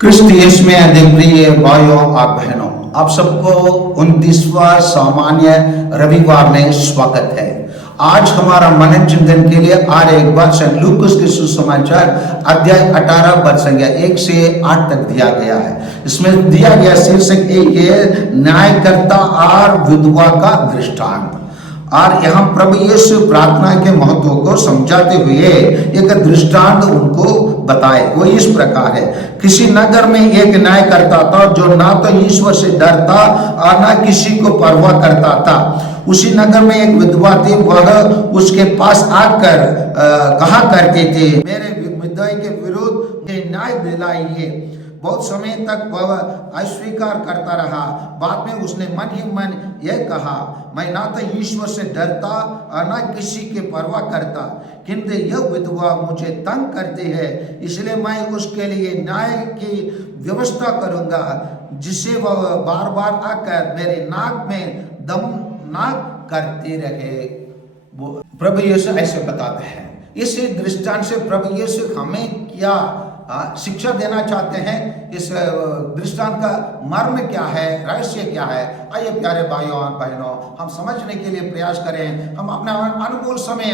क्रिस्त यीशु में अधिक प्रिय भाइयों और बहनों, आप सबको 29वां सामान्य रविवार में स्वागत है। आज हमारा मनन चिंतन के लिए और एक बार सेंट लूकास के सुसमाचार अध्याय 18 पद संख्या 1 से 8 तक दिया गया है। इसमें दिया गया शीर्षक एक है न्यायकर्ता और विधवा का दृष्टांत। और यहाँ प्रभु यीशु प्रार्थना के महत्व को समझाते हुए एक दृष्टांत उनको बताए। वो इस प्रकार है, किसी नगर में एक न्यायकर्ता था जो ना तो ईश्वर से डरता और ना किसी को परवाह करता था। उसी नगर में एक विधवा थी, वह उसके पास आकर कहा करते थे, मेरे विधवा के विरुद्ध न्याय दिलाइए। बहुत समय तक वह अस्वीकार करता रहा। बाद में उसने मन ही मन यह कहा, मैं ना तो ईश्वर से डरता और ना किसी के परवाह करता, किंतु यह विधवा मुझे तंग करती है, इसलिए मैं उसके लिए न्याय की व्यवस्था करूंगा, जिससे वह बार बार आकर मेरे नाक में दम ना करते रहे। प्रभु यीशु ऐसे बताते हैं। इस दृष्टांत से प्रभु यीशु हमें क्या शिक्षा देना चाहते हैं? इस दृष्टांत का मर्म क्या है, रहस्य क्या है? आइए प्यारे भाइयों और बहनों, हम समझने के लिए प्रयास करें। हम अपना अनुकूल समय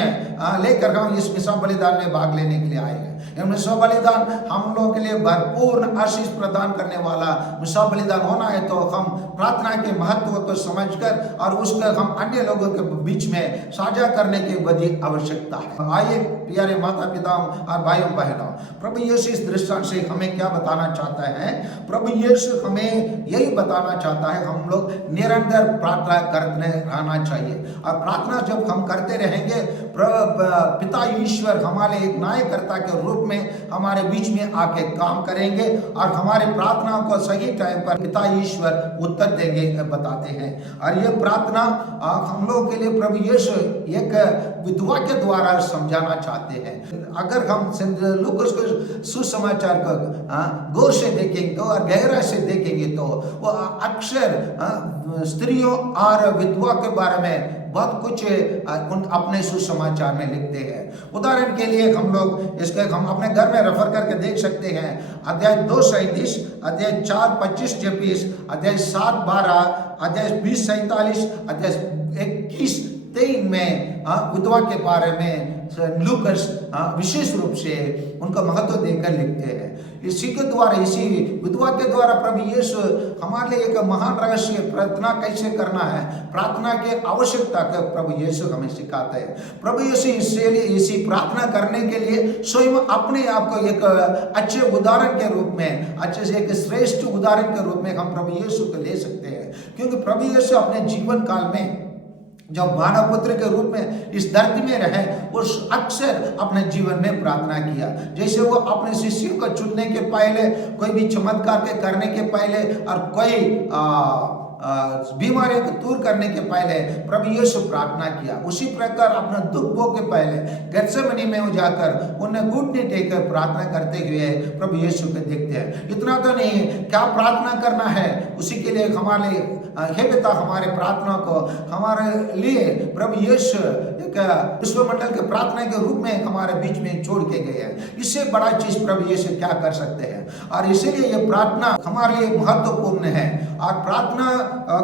लेकर हम इस मिसा बलिदान में भाग लेने के लिए आए हैं। यह मिसा बलिदान हम लोगों के लिए भरपूर आशीष प्रदान करने वाला मिसा बलिदान होना है, तो हम प्रार्थना के महत्व को समझकर और उसका हम अन्य लोगों के बीच में साझा करने की बड़ी आवश्यकता है। आइए प्यारे माता पिता और भाइयों बहनों, प्रभु यीशु इस दृष्टांत से हमें क्या बताना चाहता है? प्रभु यीशु हमें यही बताना चाहता है, हम लोग निरंतर प्रार्थना करते रहना चाहिए। और प्रार्थना जब हम करते रहेंगे, पिता ईश्वर हमारे एक न्यायकर्ता के रूप में हमारे बीच में आके काम करेंगे और हमारे प्रार्थना को सही टाइम पर पिता ईश्वर उत्तर देंगे, बताते हैं। और ये प्रार्थना हम लोगों के लिए प्रभु यीशु एक विधवा के द्वारा समझाना चाहते हैं। अगर हम लूकास के सुसमाचार को गौर से देखेंगे और गहराई से देखेंगे, तो वो अक्सर स्त्रियों और विधवा के बारे में बहुत कुछ अपने सुसमाचार में लिखते हैं। उदाहरण के लिए हम लोग इसके हम अपने घर में रेफर करके देख सकते हैं। अध्याय 2:37, अध्याय 4:25-26, अध्याय 7:12, अध्याय 20:47, अध्याय 21:23 में विधवा के बारे में लूकास विशेष रूप से उनका महत्व देकर लिखते हैं। इसी के द्वारा, इसी विधवा के द्वारा प्रभु यीशु हमारे लिए एक महान रहस्य प्रार्थना कैसे करना है, प्रार्थना की आवश्यकता का प्रभु यीशु हमें सिखाते हैं। प्रभु यीशु इसलिए इसी प्रार्थना करने के लिए स्वयं अपने आप को एक अच्छे उदाहरण के रूप में, अच्छे से एक श्रेष्ठ उदाहरण के रूप में हम प्रभु यीशु को ले सकते हैं। क्योंकि प्रभु यीशु अपने जीवन काल में जब मानव पुत्र के रूप में इस धरती में रहे, वो अक्सर अपने जीवन में प्रार्थना किया। जैसे वो अपने शिष्यों को चुनने के पहले, कोई भी चमत्कार के करने के पहले और कोई बीमारियों को दूर करने के पहले प्रभु यीशु प्रार्थना किया, उसी प्रकार अपने दुखों के पहले गेत्सेमनी में जाकर उन्हें घुटने टेकर प्रार्थना करते हुए प्रभु यीशु को देखते हैं। इतना तो नहीं, क्या प्रार्थना करना है उसी के लिए हमारे हे पिता, हमारे प्रार्थना को हमारे लिए प्रभु यीशु एक विश्वमंडल के प्रार्थना के रूप में हमारे बीच में छोड़ के गए हैं। इससे बड़ा चीज प्रभु यीशु क्या कर सकते हैं? और इसीलिए ये प्रार्थना हमारे लिए महत्वपूर्ण है। और प्रार्थना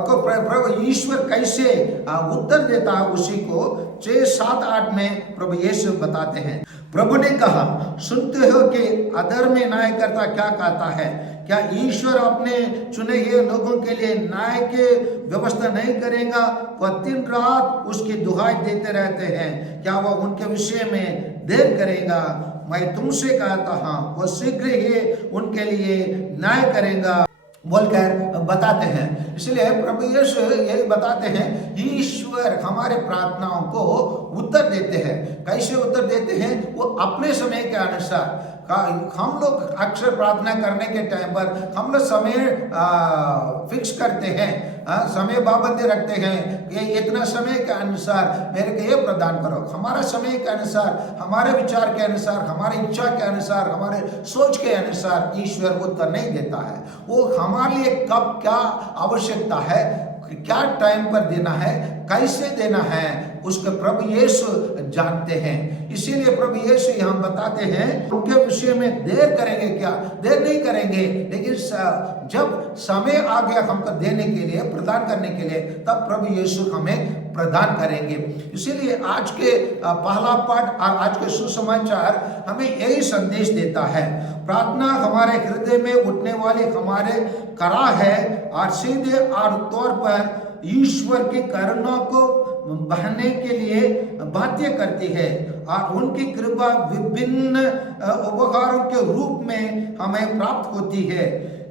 को प्रभु ईश्वर कैसे उत्तर देता है, उसी को 6-7-8 में प्रभु यीशु बताते हैं। प्रभु ने कहा, सुनते हो कि अधर्मी न्यायकर्ता क्या कहता है? क्या ईश्वर अपने चुने हुए लोगों के लिए न्याय के व्यवस्था नहीं करेगा? वह दिन रात उसकी दुहाई देते रहते हैं, क्या वह उनके विषय में देर करेगा? मैं तुमसे कहता हूं, वह शीघ्र ही उनके लिए न्याय करेगा बोलकर बताते हैं। इसलिए प्रभु यीशु यही बताते हैं, ईश्वर हमारे प्रार्थनाओं को उत्तर देते हैं। कैसे उत्तर देते हैं? वो अपने समय के अनुसार। हम लोग अक्सर प्रार्थना करने के टाइम पर हम लोग समय फिक्स करते हैं, समय पाबंदी रखते हैं, ये इतना समय के अनुसार मेरे को ये प्रदान करो। हमारा समय के अनुसार, हमारे विचार के अनुसार, हमारी इच्छा के अनुसार, हमारे सोच के अनुसार ईश्वर उत्तर नहीं देता है। वो हमारे लिए कब क्या आवश्यकता है, क्या टाइम पर देना है, कैसे देना है, उसके प्रभु यीशु जानते हैं। इसीलिए प्रभु यीशु यहाँ बताते हैं उनके विषय में देर करेंगे क्या? देर नहीं करेंगे, लेकिन जब समय आ गया हमको देने के लिए, प्रदान करने के लिए, तब प्रभु यीशु हमें प्रदान करेंगे। इसीलिए आज के पहला पाठ और आज के सुसमाचार हमें यही संदेश देता है। प्रार्थना हमारे हृदय में उठने वाली हमारे करा है और सीधे और तौर पर ईश्वर की करुणा को बहने के लिए बाध्य करती है और उनकी कृपा विभिन्न उपहारों के रूप में हमें प्राप्त होती है।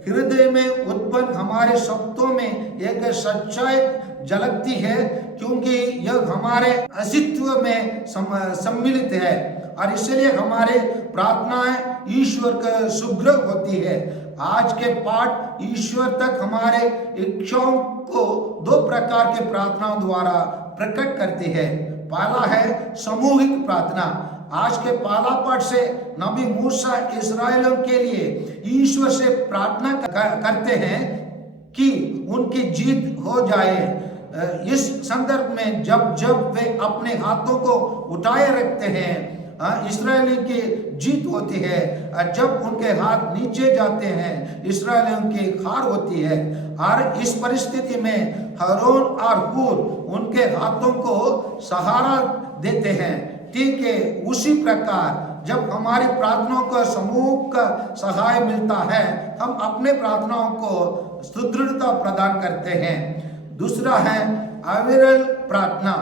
हृदय में उत्पन्न हमारे शब्दों में एक सच्चाई झलकती है, क्योंकि यह हमारे अस्तित्व में सम्मिलित है और इसलिए हमारे प्रार्थनाएं ईश्वर का सुग्रह होती है। आज के पाठ ईश्वर तक हमारे इच्छाओं को दो प्रकार के प्रार्थनाओं द्वारा प्रकट करती है। पहला है सामूहिक प्रार्थना। आज के पहला पाठ से नबी मूसा इस्राएलियों के लिए ईश्वर से प्रार्थना करते हैं कि उनकी जीत हो जाए। इस संदर्भ में जब जब वे अपने हाथों को उठाए रखते हैं, इस्राएलियों की जीत होती है, और जब उनके हाथ नीचे जाते हैं इस्राएलियों की हार होती है। और इस परिस्थिति में हारून और हूर उनके हाथों को सहारा देते हैं। ठीक है, उसी प्रकार जब हमारी प्रार्थनाओं को समूह का सहाय मिलता है, हम अपने प्रार्थनाओं को सुदृढ़ता प्रदान करते हैं। दूसरा है अविरल प्रार्थना।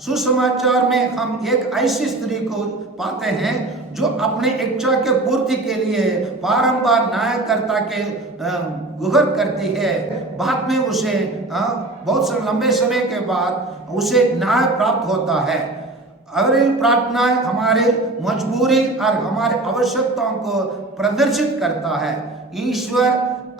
सुसमाचार में हम एक ऐसी स्त्री को पाते हैं जो अपने इच्छा के पूर्ति के लिए बारंबार न्यायकर्ता के गुहार करती है। बाद में उसे बहुत लंबे समय के बाद उसे न्याय प्राप्त होता है। अविरल प्रार्थना हमारे मजबूरी और हमारे आवश्यकताओं को प्रदर्शित करता है। ईश्वर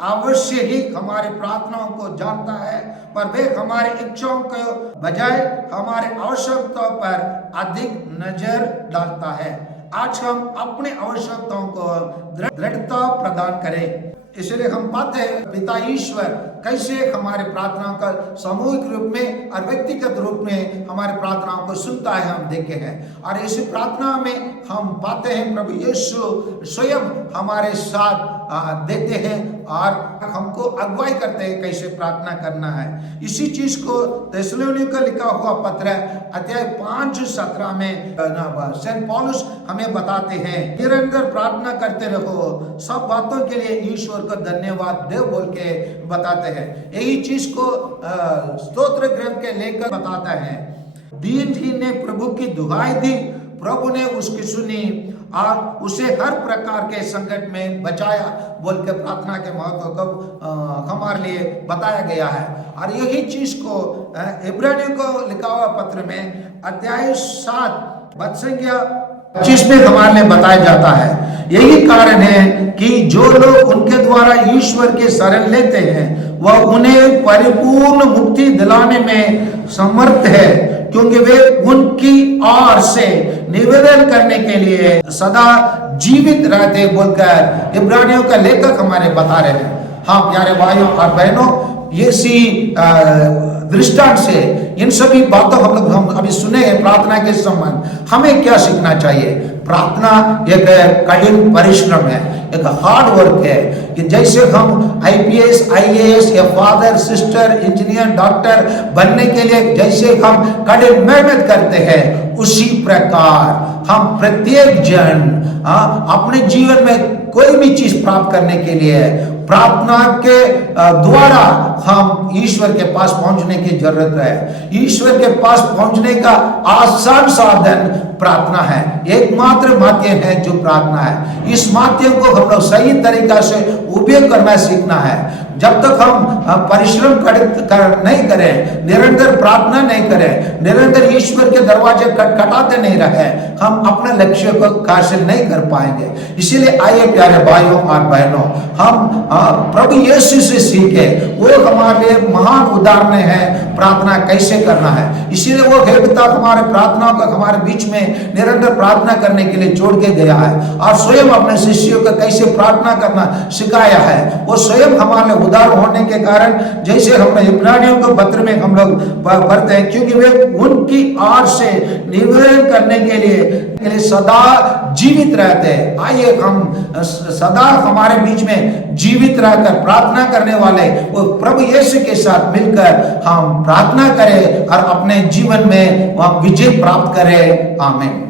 अवश्य ही हमारी प्रार्थनाओं को जानता है, पर वे हमारी इच्छाओं के बजाय हमारे आवश्यकताओं पर अधिक नजर डालता है। आज हम अपने आवश्यकताओं को दृढ़ता प्रदान करें। इसलिए हम पाते हैं पिता ईश्वर कैसे हमारे प्रार्थनाओं का सामूहिक रूप में और व्यक्तिगत रूप में हमारे प्रार्थनाओं को सुनता है, हम देखे हैं। और इसी प्रार्थना में हम पाते हैं प्रभु यीशु स्वयं हमारे साथ देते हैं और हमको अगुवाई करते हैं कैसे प्रार्थना करना है। इसी चीज को थिस्सलुनीकियों को लिखा हुआ पत्र अध्याय 5:17 में सेंट पौलुस हमें बताते हैं, निरंतर प्रार्थना करते रहो, सब बातों के लिए ईश्वर को धन्यवाद दे बोल के बताते हैं। यही चीज को स्तोत्र ग्रंथ के लेकर बताता है। दीन जी ने प्रभु की दुहाई दी, प्रभु ने उसकी सुनी और उसे हर प्रकार के संकट में बचाया बोल के प्रार्थना के महत्व को हमारे लिए बताया गया है। और यही चीज को इब्रानियों को लिखा हुआ पत्र में अध्याय 7 वचन संख्या 25 में हमारे लिए बताया जाता है। यही कारण है कि जो लोग उनके द्वारा ईश्वर के शरण लेते हैं वह उन्हें परिपूर्ण मुक्ति दिलाने में समर्थ है, क्योंकि वे उनकी ओर से निवेदन करने के लिए सदा जीवित रहते बोलकर इब्रानियों का लेखक हमारे बता रहे हैं। हाँ प्यारे भाइयों और बहनों, ये सी दृष्टांत से इन सभी बातों हम अभी सुने हैं प्रार्थना के संबंध हमें क्या सीखना चाहिए। प्रार्थना एक कठिन परिश्रम है, एक हार्ड वर्क है कि जैसे हम IPS IAS या फादर सिस्टर इंजीनियर डॉक्टर बनने के लिए जैसे हम कठिन मेहनत करते हैं, उसी प्रकार हम प्रत्येक जन अपने जीवन में कोई भी चीज प्राप्त करने के लिए प्रार्थना के द्वारा हम ईश्वर के पास पहुंचने की जरूरत है। ईश्वर के पास पहुंचने का आसान साधन प्रार्थना है, एकमात्र माध्यम है जो प्रार्थना है। इस माध्यम को हम लोग सही तरीका से उपयोग करना सीखना है। जब तक हम परिश्रम नहीं करें, निरंतर प्रार्थना नहीं करें, निरंतर ईश्वर के दरवाजे खटखटाते नहीं रहे, हम अपने लक्ष्य को हासिल नहीं कर पाएंगे। इसीलिए आइए प्यारे भाइयों और बहनों, हम प्रभु यीशु से सीखे, वो हमारे लिए महान उदाहरण है प्रार्थना कैसे करना है। इसीलिए वो हे पिता हमारे प्रार्थनाओं को हमारे बीच में निरंतर प्रार्थना करने के लिए जोड़ के गया है और स्वयं अपने शिष्यों को कैसे प्रार्थना करना सिखाया है। वो स्वयं हमारे उदार होने के कारण, जैसे हम इब्रानियों के पत्र में हम लोग पढ़ते हैं, क्योंकि वे उनकी आड़ से निवेदन करने के लिए सदा जीवित रहते हैं। आइए हम सदा हमारे बीच में जीवित रहकर प्रार्थना करने वाले वो प्रभु यीशु के साथ मिलकर हम प्रार्थना करें और अपने जीवन में वह विजय प्राप्त करें। आमीन।